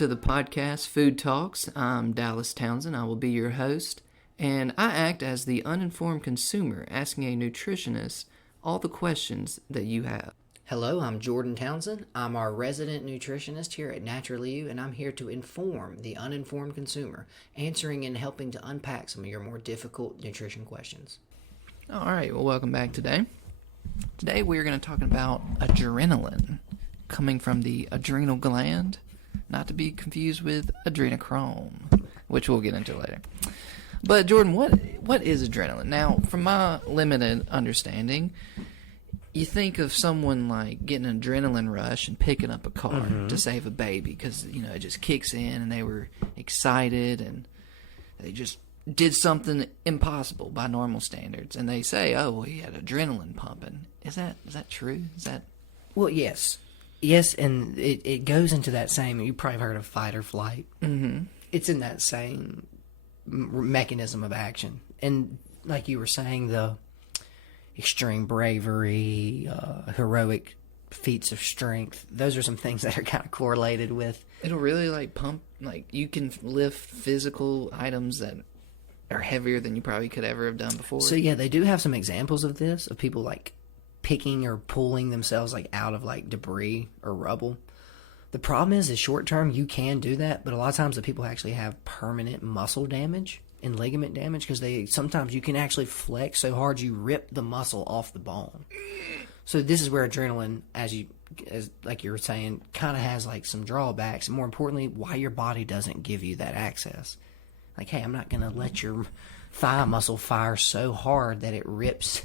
to the podcast Food Talks. I'm Dallas Townsend. I will be your host, and I act as the uninformed consumer asking a nutritionist all the questions that you have. Hello, I'm Jordan Townsend. I'm our resident nutritionist here at Naturally You, and I'm here to inform the uninformed consumer, answering and helping to unpack some of your more difficult nutrition questions. All right, well, welcome back today. Today we're going to talk about adrenaline, coming from the adrenal gland, not to be confused with adrenochrome, which we'll get into later. But Jordan, what is adrenaline? Now, from my limited understanding, you think of someone like getting an adrenaline rush and picking up a car to save a baby because, it just kicks in and they were excited and they just did something impossible by normal standards. And they say, oh, well, he had adrenaline pumping. Is that true? Well, yes. Yes, and it goes into that same, you probably heard of fight or flight. Mm-hmm. It's in that same mechanism of action. And like you were saying, the extreme bravery, heroic feats of strength, those are some things that are kind of correlated with. It'll really pump, you can lift physical items that are heavier than you probably could ever have done before. So yeah, they do have some examples of this, of people picking or pulling themselves out of debris or rubble. The problem is short term you can do that, but a lot of times the people actually have permanent muscle damage and ligament damage because sometimes you can actually flex so hard you rip the muscle off the bone. So this is where adrenaline, as like you were saying, kind of has some drawbacks, and more importantly, why your body doesn't give you that access. Hey, I'm not going to let your thigh muscle fire so hard that it rips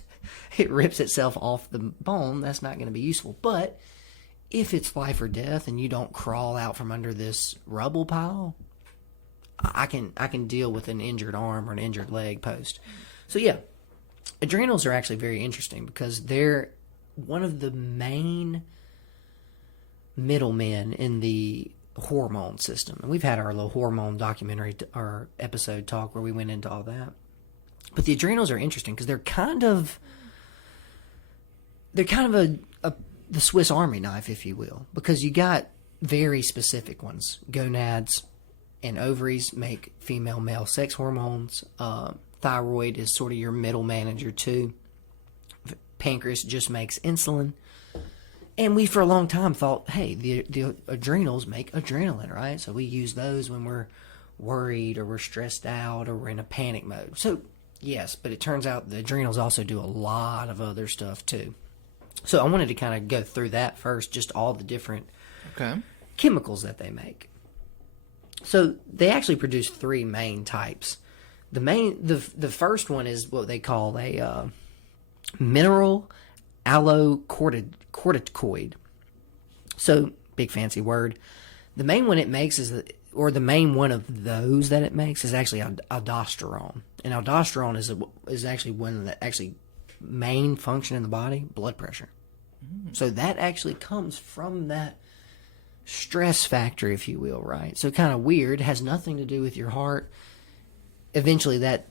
itself off the bone. That's not going to be useful. But if it's life or death and you don't crawl out from under this rubble pile, I can deal with an injured arm or an injured leg post. So yeah, adrenals are actually very interesting because they're one of the main middlemen in the hormone system. And we've had our little hormone documentary, our episode talk where we went into all that. But the adrenals are interesting because they're kind of the Swiss Army knife, if you will, because you got very specific ones. Gonads and ovaries make female-male sex hormones. Thyroid is sort of your middle manager too. Pancreas just makes insulin. And we, for a long time, thought, hey, the adrenals make adrenaline, right? So we use those when we're worried or we're stressed out or we're in a panic mode. So, yes, but it turns out the adrenals also do a lot of other stuff, too. So I wanted to kind of go through that first, just all the different chemicals that they make. So they actually produce three main types. The first one is what they call a mineral allocorticoid. So, big fancy word. The main one it makes the main one of those that it makes is actually aldosterone. And aldosterone is actually one of the main function in the body, blood pressure. So that actually comes from that stress factor, if you will, right? So kind of weird, has nothing to do with your heart. Eventually that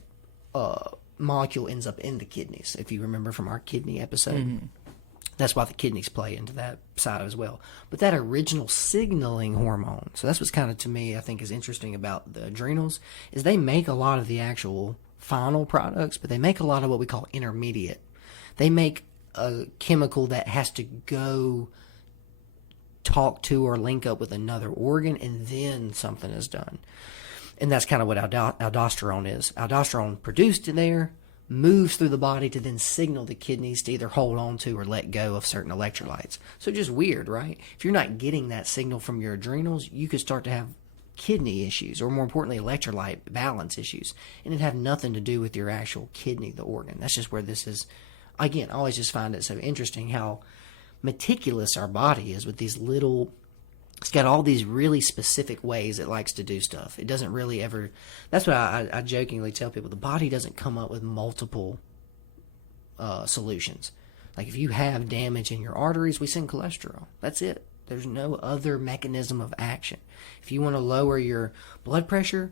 molecule ends up in the kidneys, if you remember from our kidney episode. Mm-hmm. That's why the kidneys play into that side as well. But that original signaling hormone, so that's what's kind of, to me, I think is interesting about the adrenals, is they make a lot of the actual final products, but they make a lot of what we call intermediate. They make a chemical that has to go talk to or link up with another organ, and then something is done. And that's kind of what aldosterone is. Aldosterone produced in there moves through the body to then signal the kidneys to either hold on to or let go of certain electrolytes. So just weird, right? If you're not getting that signal from your adrenals, you could start to have kidney issues, or more importantly, electrolyte balance issues. And it have nothing to do with your actual kidney, the organ. That's just where this is. Again, I always just find it so interesting how meticulous our body is with these little. It's got all these really specific ways it likes to do stuff. It doesn't really ever. That's what I jokingly tell people. The body doesn't come up with multiple solutions. Like if you have damage in your arteries, we send cholesterol. That's it. There's no other mechanism of action. If you want to lower your blood pressure,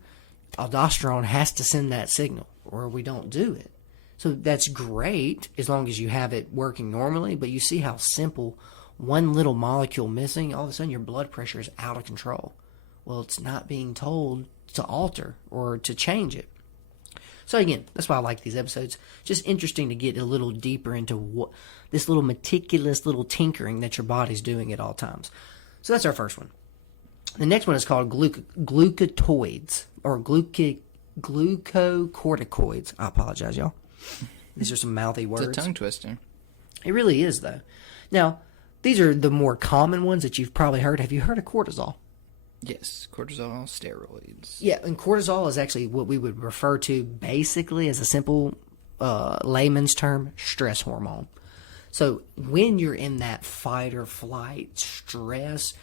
aldosterone has to send that signal, or we don't do it. So that's great as long as you have it working normally, but you see how simple one little molecule missing, all of a sudden your blood pressure is out of control. Well, it's not being told to alter or to change it. So again, that's why I like these episodes. Just interesting to get a little deeper into what this little meticulous little tinkering that your body's doing at all times. So that's our first one. The next one is called glucocorticoids or glucocorticoids. I apologize, y'all. These are some mouthy words. It's a tongue twister. It really is, though. Now, these are the more common ones that you've probably heard. Have you heard of cortisol? Yes, cortisol, steroids. Yeah, and cortisol is actually what we would refer to basically as a simple layman's term, stress hormone. So when you're in that fight or flight stress,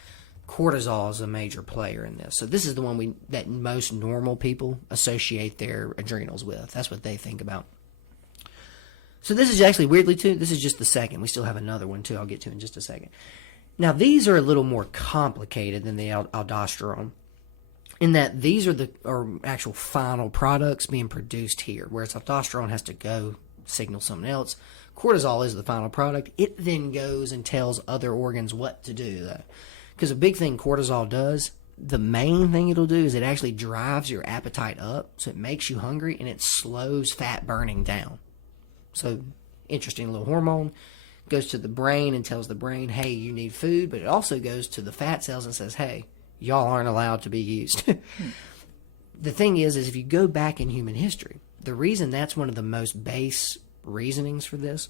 cortisol is a major player in this. So this is the one that most normal people associate their adrenals with. That's what they think about. So this is actually weirdly too, this is just the second. We still have another one too I'll get to in just a second. Now these are a little more complicated than the aldosterone in that these are the actual final products being produced here, whereas aldosterone has to go signal something else. Cortisol is the final product. It then goes and tells other organs what to do though. Because a big thing cortisol does, the main thing it'll do is it actually drives your appetite up, so it makes you hungry and it slows fat burning down. So, interesting little hormone. Goes to the brain and tells the brain, hey, you need food, but it also goes to the fat cells and says, hey, y'all aren't allowed to be used. The thing is if you go back in human history, the reason that's one of the most base reasonings for this,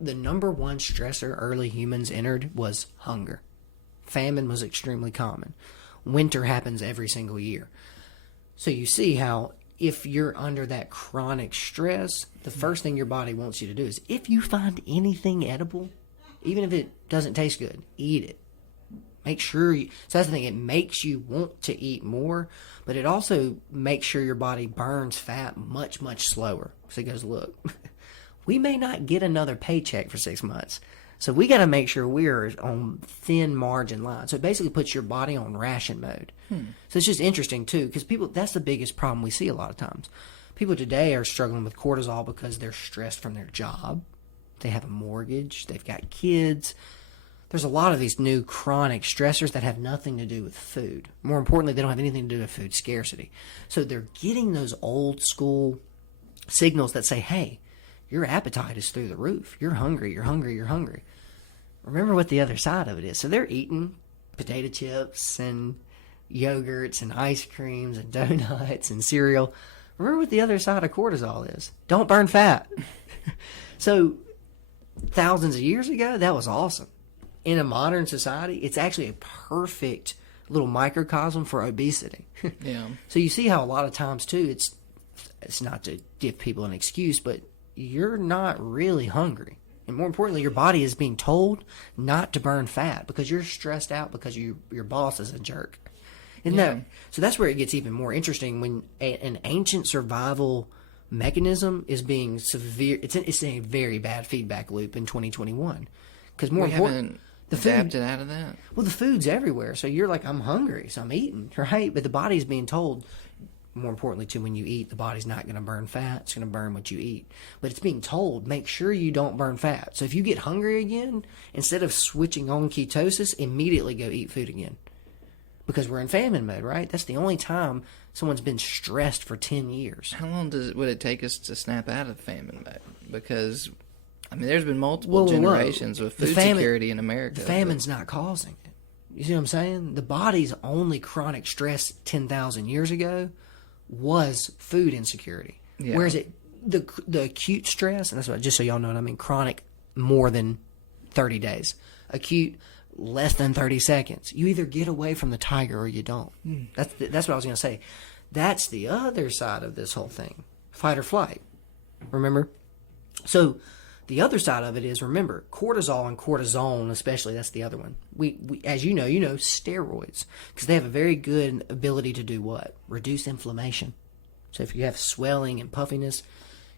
the number one stressor early humans entered was hunger. Famine was extremely common. Winter happens every single year. So you see how if you're under that chronic stress, the first thing your body wants you to do is if you find anything edible, even if it doesn't taste good, eat it. Make sure you, so that's the thing, it makes you want to eat more, but it also makes sure your body burns fat much, much slower. So it goes, look, we may not get another paycheck for 6 months. So we got to make sure we're on thin margin line. So it basically puts your body on ration mode. So it's just interesting too, because people, that's the biggest problem we see a lot of times. People today are struggling with cortisol because they're stressed from their job. They have a mortgage. They've got kids. There's a lot of these new chronic stressors that have nothing to do with food. More importantly, they don't have anything to do with food scarcity. So they're getting those old school signals that say, hey, your appetite is through the roof. You're hungry, you're hungry, you're hungry. Remember what the other side of it is. So they're eating potato chips and yogurts and ice creams and donuts and cereal. Remember what the other side of cortisol is. Don't burn fat. So thousands of years ago, that was awesome. In a modern society, it's actually a perfect little microcosm for obesity. Yeah. So you see how a lot of times too, it's not to give people an excuse, but you're not really hungry. And more importantly, your body is being told not to burn fat because you're stressed out because your boss is a jerk. Isn't that? So that's where it gets even more interesting when an ancient survival mechanism is being severe. It's a very bad feedback loop in 2021. Because more important, the food adapted out of that. Well, the food's everywhere. So you're like, I'm hungry, so I'm eating, right? But the body's being told, more importantly, too, when you eat, the body's not going to burn fat. It's going to burn what you eat. But it's being told, make sure you don't burn fat. So if you get hungry again, instead of switching on ketosis, immediately go eat food again. Because we're in famine mode, right? That's the only time someone's been stressed for 10 years. How long would it take us to snap out of famine mode? Because, I mean, there's been multiple generations with food security in America. The famine's not causing it. You see what I'm saying? The body's only chronic stress 10,000 years ago was food insecurity. Yeah. Whereas the acute stress, and that's what, just so y'all know what I mean, chronic more than 30 days. Acute less than 30 seconds. You either get away from the tiger or you don't. That's what I was going to say. That's the other side of this whole thing. Fight or flight. Remember? So the other side of it is, remember, cortisol and cortisone especially, that's the other one. We as you know steroids, because they have a very good ability to do what? Reduce inflammation. So if you have swelling and puffiness,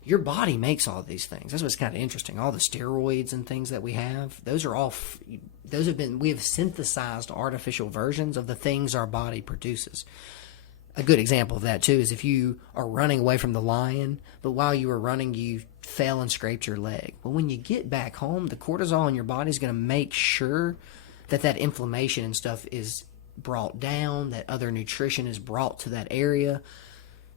your body makes all of these things. That's what's kind of interesting. All the steroids and things that we have, we have synthesized artificial versions of the things our body produces. A good example of that too is if you are running away from the lion, but while you were running, you fell and scraped your leg. Well, when you get back home, the cortisol in your body is going to make sure that inflammation and stuff is brought down, that other nutrition is brought to that area.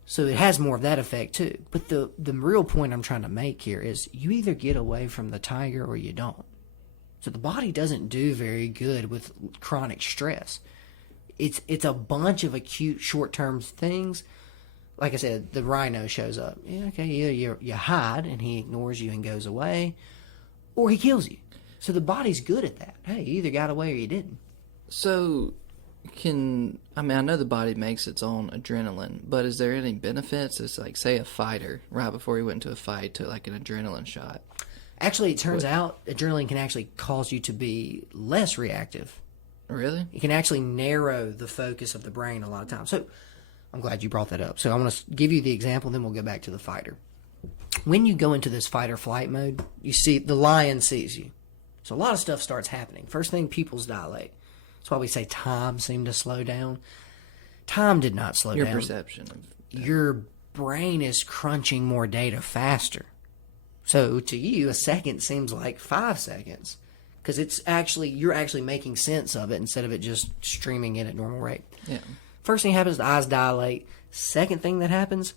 So it has more of that effect too. But the real point I'm trying to make here is you either get away from the tiger or you don't. So the body doesn't do very good with chronic stress. It's a bunch of acute short-term things. Like I said, the rhino shows up. Yeah, okay, either you hide and he ignores you and goes away, or he kills you. So the body's good at that. Hey, you either got away or you didn't. So, I know the body makes its own adrenaline, but is there any benefits? It's like, say, a fighter, right before he went into a fight, took like an adrenaline shot. Actually, it turns out adrenaline can actually cause you to be less reactive. Really? It can actually narrow the focus of the brain a lot of times. So I'm glad you brought that up. So I want to give you the example, then we'll go back to the fighter. When you go into this fight or flight mode, you see the lion sees you. So a lot of stuff starts happening. First thing, pupils dilate. That's why we say time seemed to slow down. Time did not slow down. Your perception of that. Your brain is crunching more data faster. So to you, a second seems like 5 seconds. Because you're actually making sense of it instead of it just streaming in at normal rate. Yeah. First thing happens, the eyes dilate. Second thing that happens,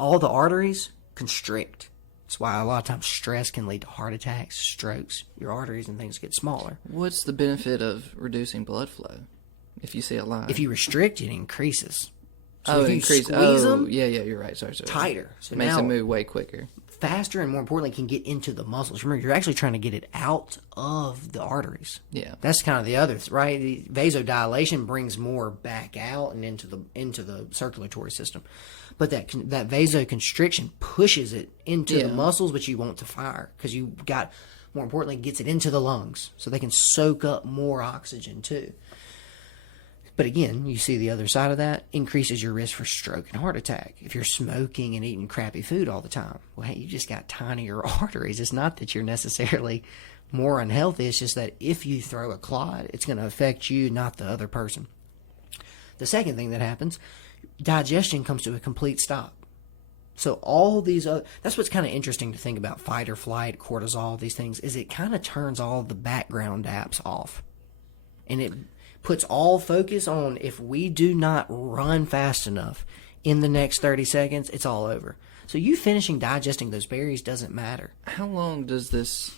all the arteries constrict. That's why a lot of times stress can lead to heart attacks, strokes. Your arteries and things get smaller. What's the benefit of reducing blood flow if you see a line? If you restrict, it increases. So if you increase. squeeze them, yeah, you're right. Sorry. tighter. So Makes now, it move way quicker. faster and more importantly can get into the muscles. Remember, you're actually trying to get it out of the arteries. Yeah. That's kind of the other, right? The vasodilation brings more back out and into the circulatory system. But that vasoconstriction pushes it into the muscles, which you want to fire because you got, more importantly, gets it into the lungs so they can soak up more oxygen too. But again, you see the other side of that, increases your risk for stroke and heart attack. If you're smoking and eating crappy food all the time, well, hey, you just got tinier arteries. It's not that you're necessarily more unhealthy. It's just that if you throw a clot, it's going to affect you, not the other person. The second thing that happens, digestion comes to a complete stop. So all these other, that's what's kind of interesting to think about fight or flight, cortisol, these things, is it kind of turns all the background apps off. And it puts all focus on if we do not run fast enough in the next 30 seconds, it's all over. So you finishing digesting those berries doesn't matter. How long does this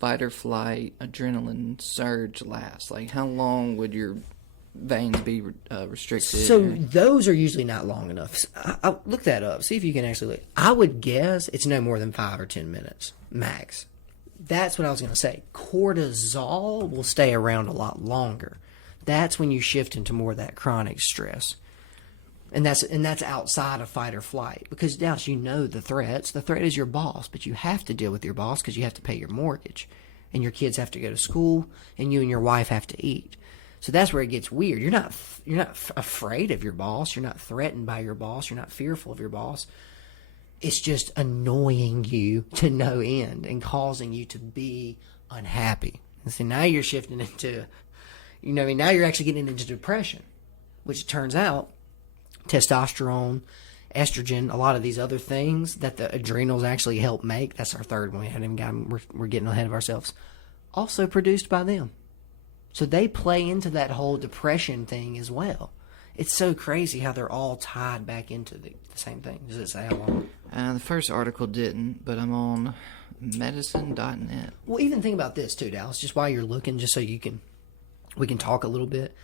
fight or flight adrenaline surge last? Like, how long would your veins be restricted? So those are usually not long enough. I look that up. See if you can actually look. I would guess it's no more than 5 or 10 minutes max. That's what I was going to say. Cortisol will stay around a lot longer. That's when you shift into more of that chronic stress. And that's outside of fight or flight. Because, Dallas, you know the threats. The threat is your boss, but you have to deal with your boss because you have to pay your mortgage. And your kids have to go to school, and you and your wife have to eat. So that's where it gets weird. You're not afraid of your boss. You're not threatened by your boss. You're not fearful of your boss. It's just annoying you to no end and causing you to be unhappy. And so now you're shifting into, now you're actually getting into depression, which it turns out testosterone, estrogen, a lot of these other things that the adrenals actually help make. That's our third one. We hadn't even gotten, we're getting ahead of ourselves. Also produced by them. So they play into that whole depression thing as well. It's so crazy how they're all tied back into the same thing. Does it say how long? The first article didn't, but I'm on medicine.net. Well, even think about this too, Dallas, just while you're looking, just so we can talk a little bit.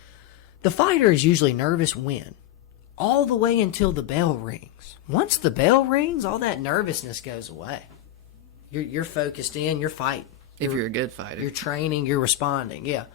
The fighter is usually nervous when? All the way until the bell rings. Once the bell rings, all that nervousness goes away. You're focused in, you're fighting. If you're a good fighter. You're training, you're responding, yeah.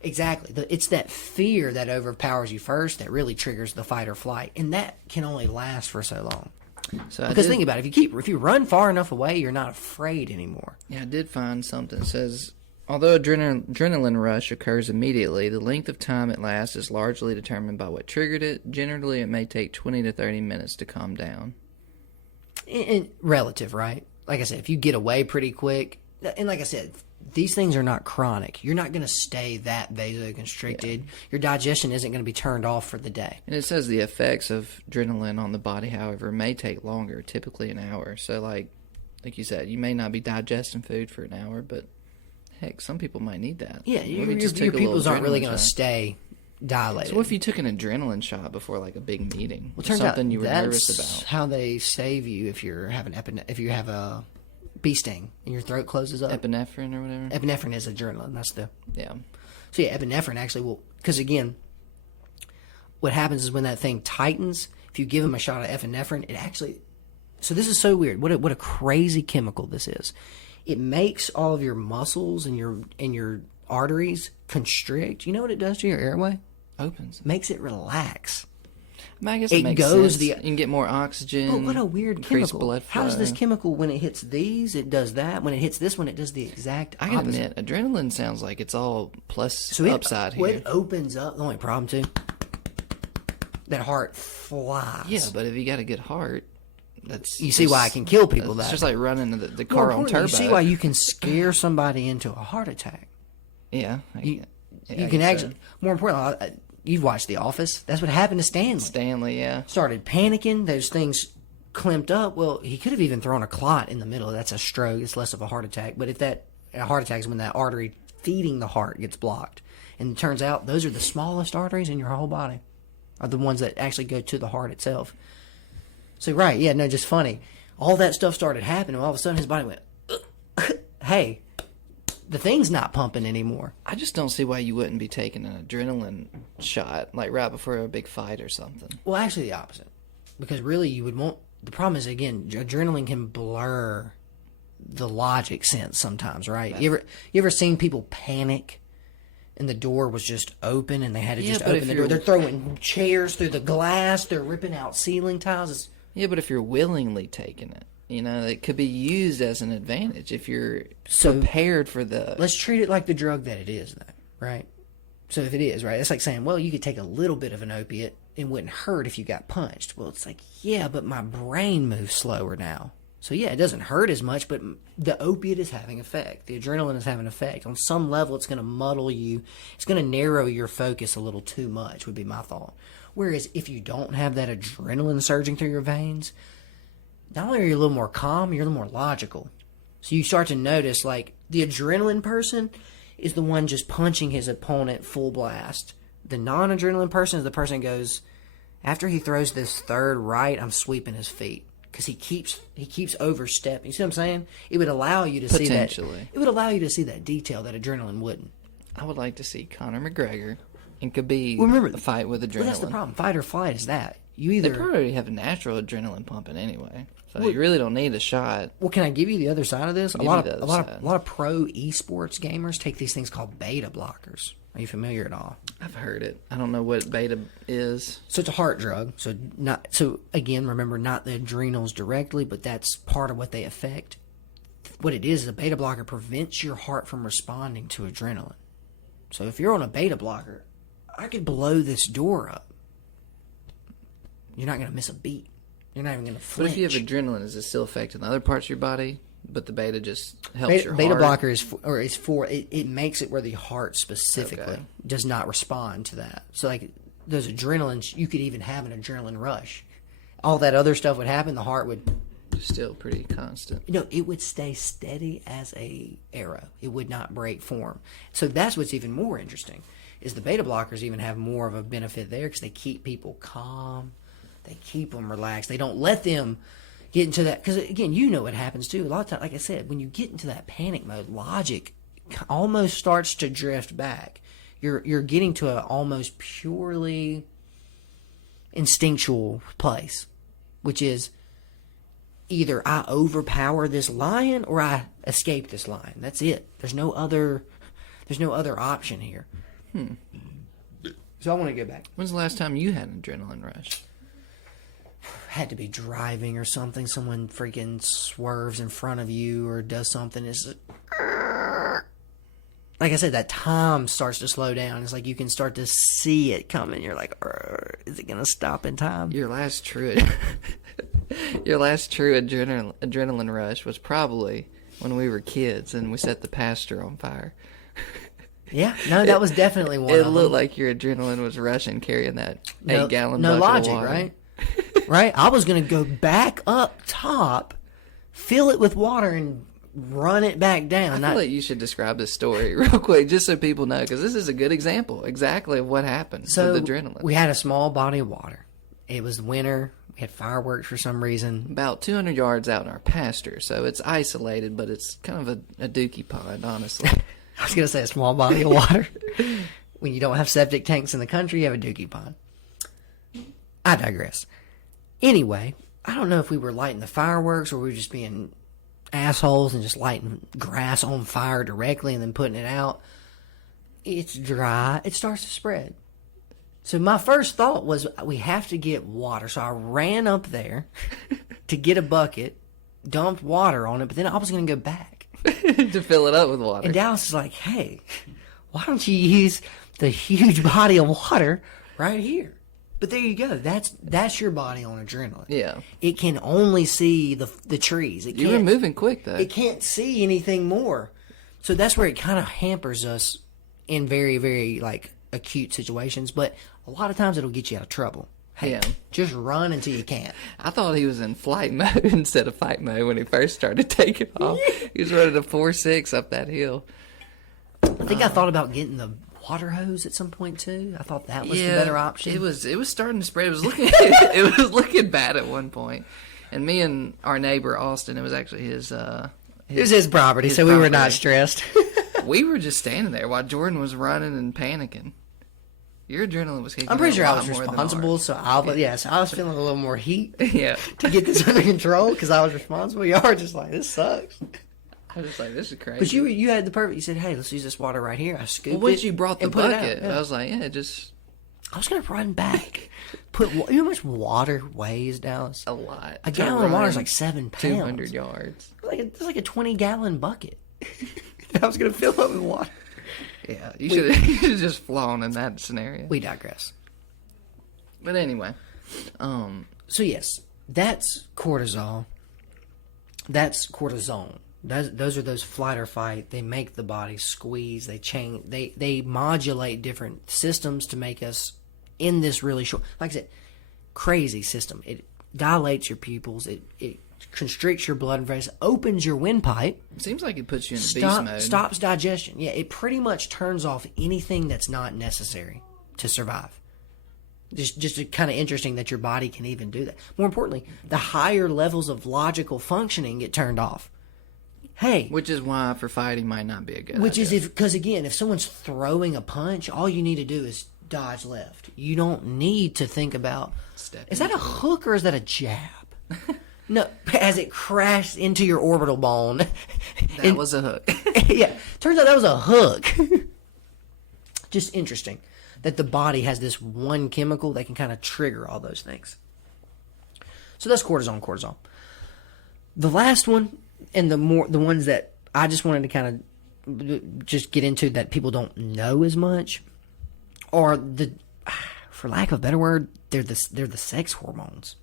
Exactly. It's that fear that overpowers you first that really triggers the fight or flight, and that can only last for so long. Because think about it, if you run far enough away, you're not afraid anymore. Yeah, I did find something that says, although adrenaline rush occurs immediately, the length of time it lasts is largely determined by what triggered it. Generally, it may take 20 to 30 minutes to calm down. And relative, right? Like I said, if you get away pretty quick, and like I said, these things are not chronic. You're not going to stay that vasoconstricted. Yeah. Your digestion isn't going to be turned off for the day. And it says the effects of adrenaline on the body, however, may take longer, typically an hour. So, like you said, you may not be digesting food for an hour, but heck, some people might need that. Yeah, Maybe your take a little pupils aren't really adrenaline going to shot. stay dilated. So what if you took an adrenaline shot before like a big meeting? Well, turns something out you were that's nervous about. how they save you if you have a bee sting and your throat closes up. Epinephrine or whatever? Epinephrine is adrenaline. That's the... Yeah. So yeah, epinephrine actually will... Because again, what happens is when that thing tightens, if you give them a shot of epinephrine, it actually... So this is so weird. What a crazy chemical this is. It makes all of your muscles and your arteries constrict. You know what it does to your airway? Opens. Makes it relax. I mean, I guess It it makes goes sense. the- You can get more oxygen. But what a weird increase chemical. blood How does this flow. chemical, when it hits these, it does that. When it hits this one, it does the exact I can opposite. admit, adrenaline sounds like it's all plus So it, upside well, here. it opens up. The only problem, too, that heart flies. Yeah, but if you got a good heart, that's... You see why I can kill people It's that just like running the More car on importantly, turbo. you see why you can scare somebody into a heart attack. Yeah. You I can guess actually... More importantly, you've watched The Office. That's what happened to Stanley. Stanley, yeah. Started panicking. Those things clamped up. Well, he could have even thrown a clot in the middle. That's a stroke. It's less of a heart attack. But if a heart attack is when that artery feeding the heart gets blocked. And it turns out those are the smallest arteries in your whole body. Are the ones that actually go to the heart itself. So, right, yeah, no, just funny. All that stuff started happening. All of a sudden, his body went, hey, the thing's not pumping anymore. I just don't see why you wouldn't be taking an adrenaline shot, like right before a big fight or something. Well, actually, the opposite. Because really, you would want... The problem is, again, adrenaline can blur the logic sense sometimes, right? You ever seen people panic and the door was just open and they had to just but open if the door? you're- They're throwing chairs through the glass. They're ripping out ceiling tiles. Yeah, but if you're willingly taking it, it could be used as an advantage if you're So- prepared for the... Let's treat it like the drug that it is, though, right? So if it is, right, it's like saying, well, you could take a little bit of an opiate. It wouldn't hurt if you got punched. Well, it's like, yeah, but my brain moves slower now. So yeah, it doesn't hurt as much, but the opiate is having effect. The adrenaline is having effect. On some level, it's going to muddle you. It's going to narrow your focus a little too much, would be my thought. Whereas if you don't have that adrenaline surging through your veins, not only are you a little more calm, you're a little more logical. So you start to notice, like, the adrenaline person is the one just punching his opponent full blast. The non-adrenaline person is the person who goes, after he throws this third right, I'm sweeping his feet. Because he keeps overstepping. You see what I'm saying? It would allow you to see that. Potentially. It would allow you to see that detail that adrenaline wouldn't. I would like to see Conor McGregor and Khabib fight with adrenaline. Well, that's the problem. Fight or flight is that. You They either... probably have natural adrenaline pumping anyway, so you really don't need a shot. Well, can I give you the other side of this? A Give lot me the of other side. a lot of pro esports gamers take these things called beta blockers. Are you familiar at all? I've heard it. I don't know what beta is. So it's a heart drug. So again, remember, not the adrenals directly, but that's part of what they affect. What it is a beta blocker prevents your heart from responding to adrenaline. So if you're on a beta blocker, I could blow this door up. You're not going to miss a beat. You're not even going to But flinch. if you have adrenaline, is it still affecting the other parts of your body? But the beta just helps your Beta heart. blocker it makes it where the heart specifically Okay. does not respond to that. So like those adrenalines, you could even have an adrenaline rush. All that other stuff would happen. The heart would, Still pretty constant. it would stay steady as a arrow. It would not break form. So that's what's even more interesting is the beta blockers even have more of a benefit there because they keep people calm. They keep them relaxed. They don't let them get into that, because again, you know what happens too. A lot of times, like I said, when you get into that panic mode, logic almost starts to drift back. You're getting to a almost purely instinctual place, which is either I overpower this lion or I escape this lion. That's it. There's no other option here. So I want to go back. When's the last time you had an adrenaline rush? Had to be driving or something. Someone freaking swerves in front of you or does something. It's like I said, that time starts to slow down. It's like you can start to see it coming. You're like, is it gonna stop in time? Your last true adrenaline rush was probably when we were kids and we set the pasture on fire. Yeah, no, that was definitely one. It of them. looked like your adrenaline was rushing carrying that No- 8-gallon no bucket logic, of water. right? Right? I was gonna go back up top, fill it with water, and run it back down. I feel like you should describe this story real quick, just so people know, because this is a good example, exactly of what happened with adrenaline. We had a small body of water. It was winter. We had fireworks for some reason. About 200 yards out in our pasture, so it's isolated, but it's kind of a dookie pond, honestly. I was going to say a small body of water. When you don't have septic tanks in the country, you have a dookie pond. I digress. Anyway, I don't know if we were lighting the fireworks or we were just being assholes and just lighting grass on fire directly and then putting it out. It's dry. It starts to spread. So my first thought was we have to get water. So I ran up there to get a bucket, dumped water on it, but then I was going to go back. To fill it up with water. And Dallas is like, hey, why don't you use the huge body of water right here? But there you go. That's your body on adrenaline. Yeah. It can only see the trees. You were moving quick, though. It can't see anything more. So that's where it kind of hampers us in very, very, acute situations. But a lot of times it'll get you out of trouble. Hey, just run until you can't. I thought he was in flight mode instead of fight mode when he first started taking off. He was running a 4.6 up that hill. I think I thought about getting the water hose at some point too. I thought that was the better option. It was starting to spread. It was looking bad at one point. And me and our neighbor Austin, it was actually his it was his property, so we were not stressed. We were just standing there while Jordan was running and panicking. Your adrenaline was kicking. I'm pretty sure I was responsible, so I was feeling a little more heat. Yeah. To get this under control because I was responsible. Y'all were just like, this sucks. I was just like, this is crazy. But you had the perfect. You said, hey, let's use this water right here. I scooped it. Once you brought the bucket, I was like, just. I was gonna run back. You know how much water weighs, Dallas? A lot. A gallon of water is like 7 pounds. 200 yards. It's like a 20-gallon bucket. I was gonna fill up with water. Yeah, you should have just flown in that scenario. We digress. But anyway, so yes, that's cortisol. That's cortisone. Those are those flight or fight. They make the body squeeze. They change. They modulate different systems to make us in this really short, like I said, crazy system. It dilates your pupils. It constricts your blood vessels, opens your windpipe. It seems like it puts you in beast mode. Stops digestion. Yeah, it pretty much turns off anything that's not necessary to survive. Just kind of interesting that your body can even do that. More importantly, the higher levels of logical functioning get turned off. Hey. Which is why for fighting might not be a good idea. Which is because, again, if someone's throwing a punch, all you need to do is dodge left. You don't need to think about, is that a hook or is that a jab? No, as it crashed into your orbital bone. That was a hook. Yeah, turns out that was a hook. Just interesting that the body has this one chemical that can kind of trigger all those things. So that's cortisol. The last one, and the ones that I just wanted to kind of just get into that people don't know as much, are for lack of a better word, they're the sex hormones.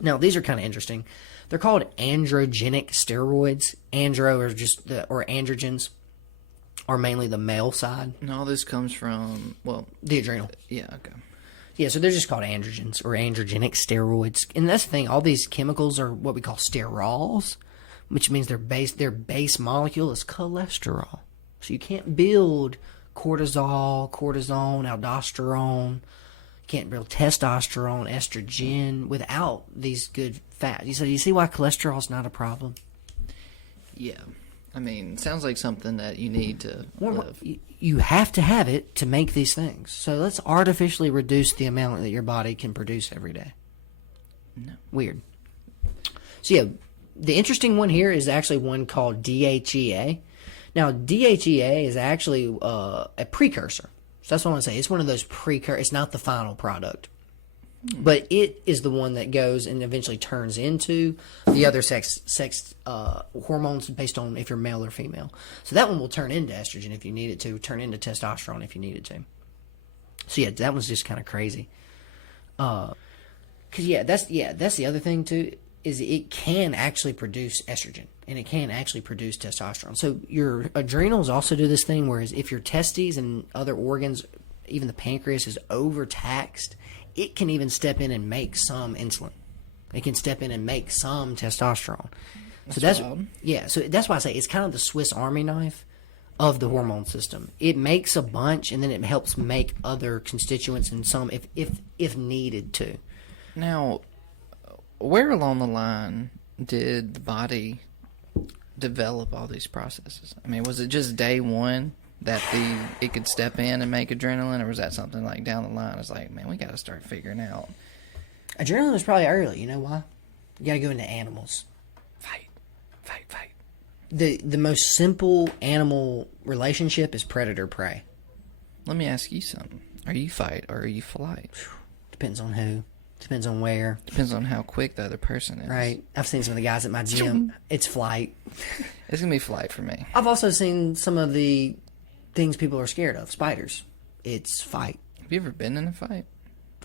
Now, these are kind of interesting. They're called androgenic steroids. Or androgens are mainly the male side. And all this comes from, the adrenal. Yeah, okay. Yeah, so they're just called androgens or androgenic steroids. And that's the thing. All these chemicals are what we call sterols, which means their base molecule is cholesterol. So you can't build cortisol, cortisone, aldosterone. Can't build testosterone, estrogen without these good fats. You see why cholesterol is not a problem? Yeah. I mean, sounds like something that you need to live. You have to have it to make these things. So let's artificially reduce the amount that your body can produce every day. No. Weird. So yeah, the interesting one here is actually one called DHEA. Now, DHEA is actually a precursor. So that's what I want to say. It's one of those precursors. It's not the final product. But it is the one that goes and eventually turns into the other sex hormones based on if you're male or female. So that one will turn into estrogen if you need it to, turn into testosterone if you need it to. So yeah, that one's just kind of crazy. Because that's the other thing too, is it can actually produce estrogen and it can actually produce testosterone. So your adrenals also do this thing, whereas if your testes and other organs, even the pancreas, is overtaxed, it can even step in and make some insulin. It can step in and make some testosterone. wild. So that's why I say it's kind of the Swiss Army knife of the hormone system. It makes a bunch, and then it helps make other constituents and some if needed to. Now, where along the line did the body develop all these processes? I mean, was it just day one that it could step in and make adrenaline, or was that something like down the line? It's like, man, we got to start figuring out. Adrenaline was probably early. You know why? You got to go into animals. Fight. The most simple animal relationship is predator-prey. Let me ask you something. Are you fight or are you flight? Depends on who. Depends on where. Depends on how quick the other person is. Right. I've seen some of the guys at my gym. It's flight. It's going to be flight for me. I've also seen some of the things people are scared of. Spiders. It's fight. Have you ever been in a fight?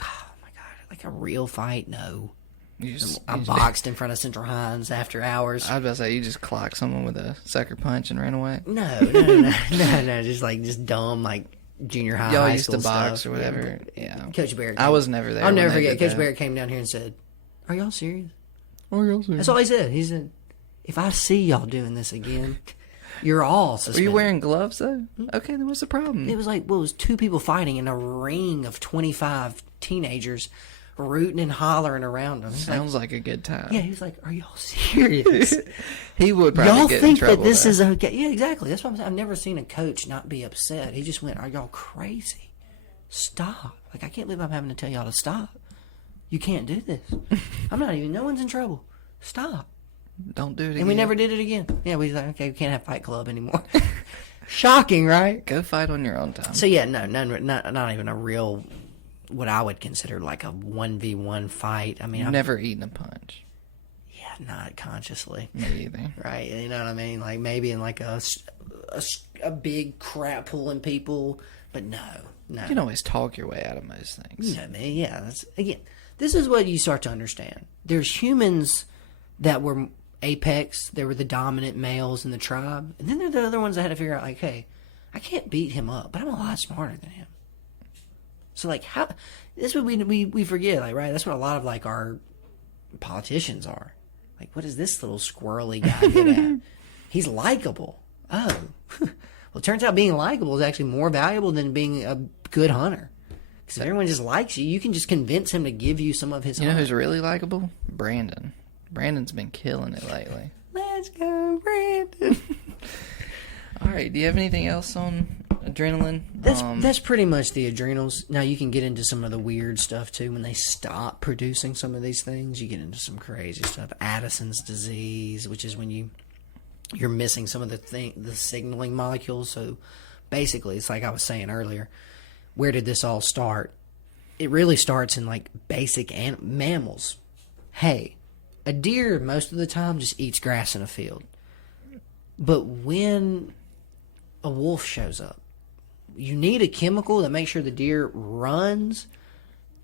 Oh, my God. Like a real fight? No. I You boxed in front of Central Hines after hours. I was about to say, you just clocked someone with a sucker punch and ran away? No. Just dumb, like, junior high, Y'all high used school to box stuff. or whatever. Yeah. Coach Barrett. I was never there. I'll never when they forget. did Coach that. Barrett came down here and said, "Are y'all serious?" Oh, y'all serious? That's all he said. He said, "If I see y'all doing this again, you're all Were suspended." you wearing gloves, though? Okay, then what's the problem? It was like, well, it was two people fighting in a ring of 25 teenagers rooting and hollering around them. Sounds like a good time. Yeah, he was like, "Are y'all serious? He would probably Y'all get think in trouble, that this though. is okay?" Yeah, exactly. That's what I'm saying. I've never seen a coach not be upset. He just went, "Are y'all crazy? Stop. Like, I can't believe I'm having to tell y'all to stop. You can't do this. I'm not even, no one's in trouble. Stop." Don't do it again. And we never did it again. Yeah, we was like, okay, we can't have Fight Club anymore. Shocking, right? Go fight on your own time. So yeah, no, not even a real, what I would consider like a 1v1 fight. I mean, You've never eaten a punch. yeah, not consciously, Me either. right? You know what I mean? Like maybe in like a big crap pulling people, but no. You can always talk your way out of most things. You know me, yeah. Again, this is what you start to understand. There's humans that were apex, they were the dominant males in the tribe, and then there are the other ones that had to figure out, like, hey, I can't beat him up, but I'm a lot smarter than him. So, like, how? This is what we forget, like, right? That's what a lot of like our politicians are. Like, what is this little squirrely guy good at? He's likable. Oh, well, it turns out being likable is actually more valuable than being a good hunter. Because if everyone just likes you, you can just convince him to give you some of his. You know hunt. who's really likable? Brandon. Brandon's been killing it lately. Let's go, Brandon. All right. Do you have anything else on adrenaline? That's pretty much the adrenals. Now you can get into some of the weird stuff too. When they stop producing some of these things, you get into some crazy stuff. Addison's disease, which is when you're missing some of the signaling molecules. So basically, it's like I was saying earlier. Where did this all start? It really starts in like basic mammals. Hey, a deer most of the time just eats grass in a field. But when a wolf shows up, you need a chemical that makes sure the deer runs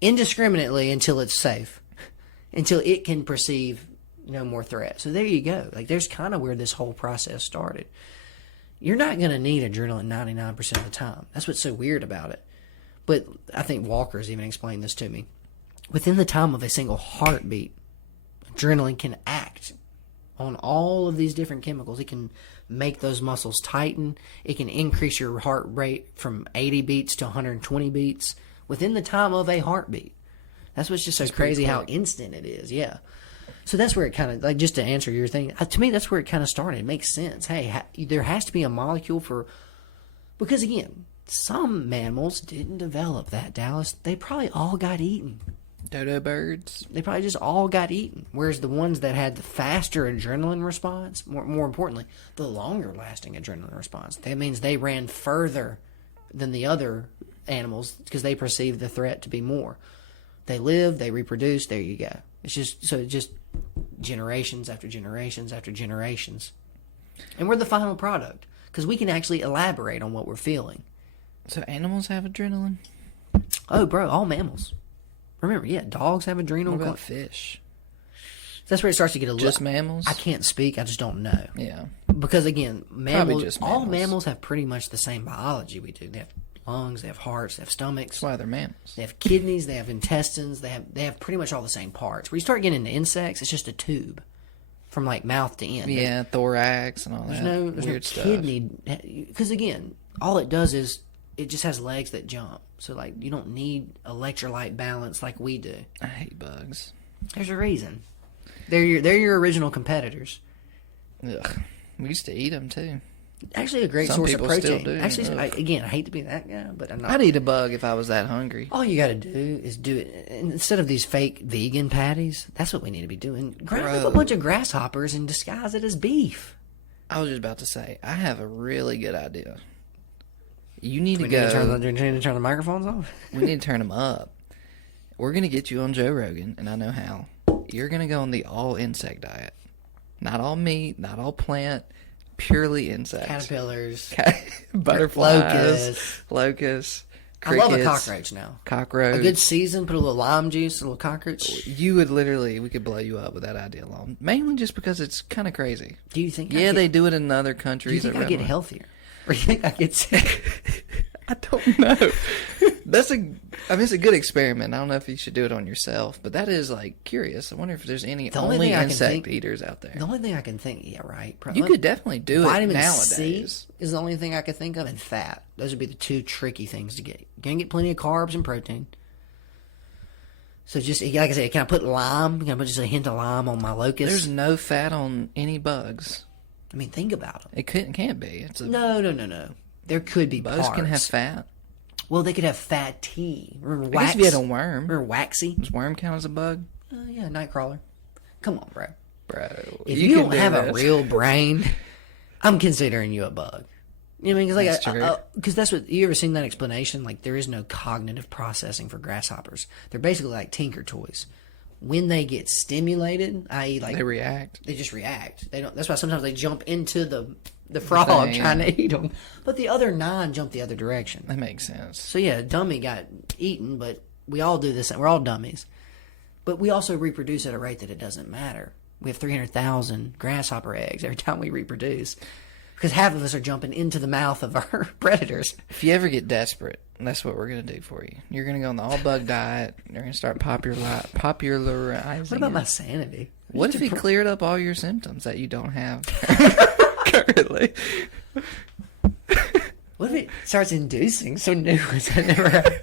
indiscriminately until it's safe, until it can perceive no more threat. So there you go. Like, there's kind of where this whole process started. You're not going to need adrenaline 99% of the time. That's what's so weird about it. But I think Walker's even explained this to me. Within the time of a single heartbeat, adrenaline can act on all of these different chemicals. It can make those muscles tighten. It can increase your heart rate from 80 beats to 120 beats within the time of a heartbeat. That's what's just so crazy how instant it is. Yeah. So that's where it kind of, like, just to answer your thing, to me, that's where it kind of started. It makes sense. Hey, there has to be a molecule for, because again, some mammals didn't develop that, Dallas. They probably all got eaten. Dodo birds. They probably just all got eaten. Whereas the ones that had the faster adrenaline response, more importantly, the longer lasting adrenaline response, that means they ran further than the other animals because they perceived the threat to be more. They lived, they reproduced, there you go. It's just generations after generations after generations. And we're the final product because we can actually elaborate on what we're feeling. So animals have adrenaline? Oh, bro, all mammals. Remember, yeah, dogs have adrenal. What about fish? That's where it starts to get a little. Just mammals? I can't speak. I just don't know. Yeah. Because again, mammals. Just All mammals. mammals have pretty much the same biology we do. They have lungs, they have hearts, they have stomachs, That's why they're mammals. they have kidneys, they have intestines. They have pretty much all the same parts. Where you start getting into insects, it's just a tube. from like mouth to end. Yeah, thorax and all that. There's weird no stuff. kidney, because again, all it does is it just has legs that jump. So like you don't need electrolyte balance like we do. I hate bugs. There's a reason. They're your original competitors. Ugh. We used to eat them too. Actually, a great Some source of people protein. still do. Actually, Ugh. again, I hate to be that guy, but I'm not. I'd eat a bug if I was that hungry. All you got to do is do it instead of these fake vegan patties. That's what we need to be doing. Grind up a bunch of grasshoppers and disguise it as beef. I was just about to say, I have a really good idea. You need to We go. need to turn the microphones off. We need to turn them up. We're going to get you on Joe Rogan, and I know how. You're going to go on the all insect diet. Not all meat, not all plant, purely insects. Caterpillars, Butterflies, locusts, crickets. I love a cockroach now. Cockroach. A good season, put a little lime juice, a little cockroach. You would literally, we could blow you up with that idea alone. Mainly just because it's kind of crazy. Do you think? They do it in other Do you countries. think I get healthier, or you think I get sick? I don't know. It's a good experiment. I don't know if you should do it on yourself, but that is like curious. I wonder if there's any only insect eaters out there. The only thing I can think, yeah, right. You could definitely do it Vitamin nowadays. C is the only thing I could think of, and fat. Those would be the two tricky things to get. You can get plenty of carbs and protein. So just like I said, can I put lime? Can I put just a hint of lime on my locust? There's no fat on any bugs. I mean, think about them. It can't be. No. There could be Bugs parts. can have fat. Well, they could have fatty. Remember I wax? guess if you had a worm. Remember waxy? Does worm count as a bug? Yeah, nightcrawler. Come on, bro. If you you can don't do have this. a real brain, I'm considering you a bug. You know what I mean? That's true. Because that's what you ever seen that explanation? Like there is no cognitive processing for grasshoppers. They're basically like tinker toys. When they get stimulated, i.e., like They react. they just react. They don't. That's why sometimes they jump into the frog thing, trying to eat them, but the other 9 jump the other direction. That makes sense. So yeah, dummy got eaten, but we all do this. We're all dummies, but we also reproduce at a rate that it doesn't matter. We have 300,000 grasshopper eggs every time we reproduce, because half of us are jumping into the mouth of our predators. If you ever get desperate, that's what we're going to do for you. You're going to go on the all-bug diet. You're going to start popularizing What about it. my sanity? What if he cleared up all your symptoms that you don't have currently? What if it starts inducing some new ones I never had?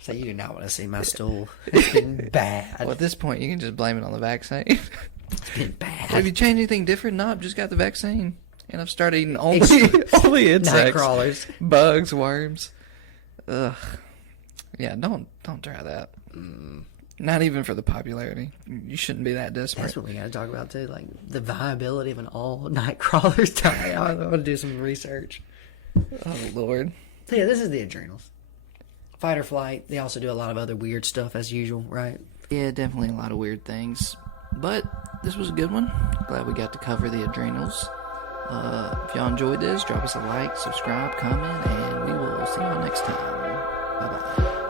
So you do not want to see my stool. It's been bad. Well, at this point, you can just blame it on the vaccine. It's been bad. Have you changed anything different? No, I've just got the vaccine. And I've started eating only insects. Night crawlers. Bugs, worms. Ugh. Yeah, don't try that. Not even for the popularity. You shouldn't be that desperate. That's what we got to talk about too, like the viability of an all-night crawler's diet. I want to do some research. Oh, Lord. So yeah, this is the adrenals. Fight or flight. They also do a lot of other weird stuff as usual, right? Yeah, definitely a lot of weird things. But this was a good one. Glad we got to cover the adrenals. If y'all enjoyed this, drop us a like, subscribe, comment, and we will see y'all next time. Bye-bye.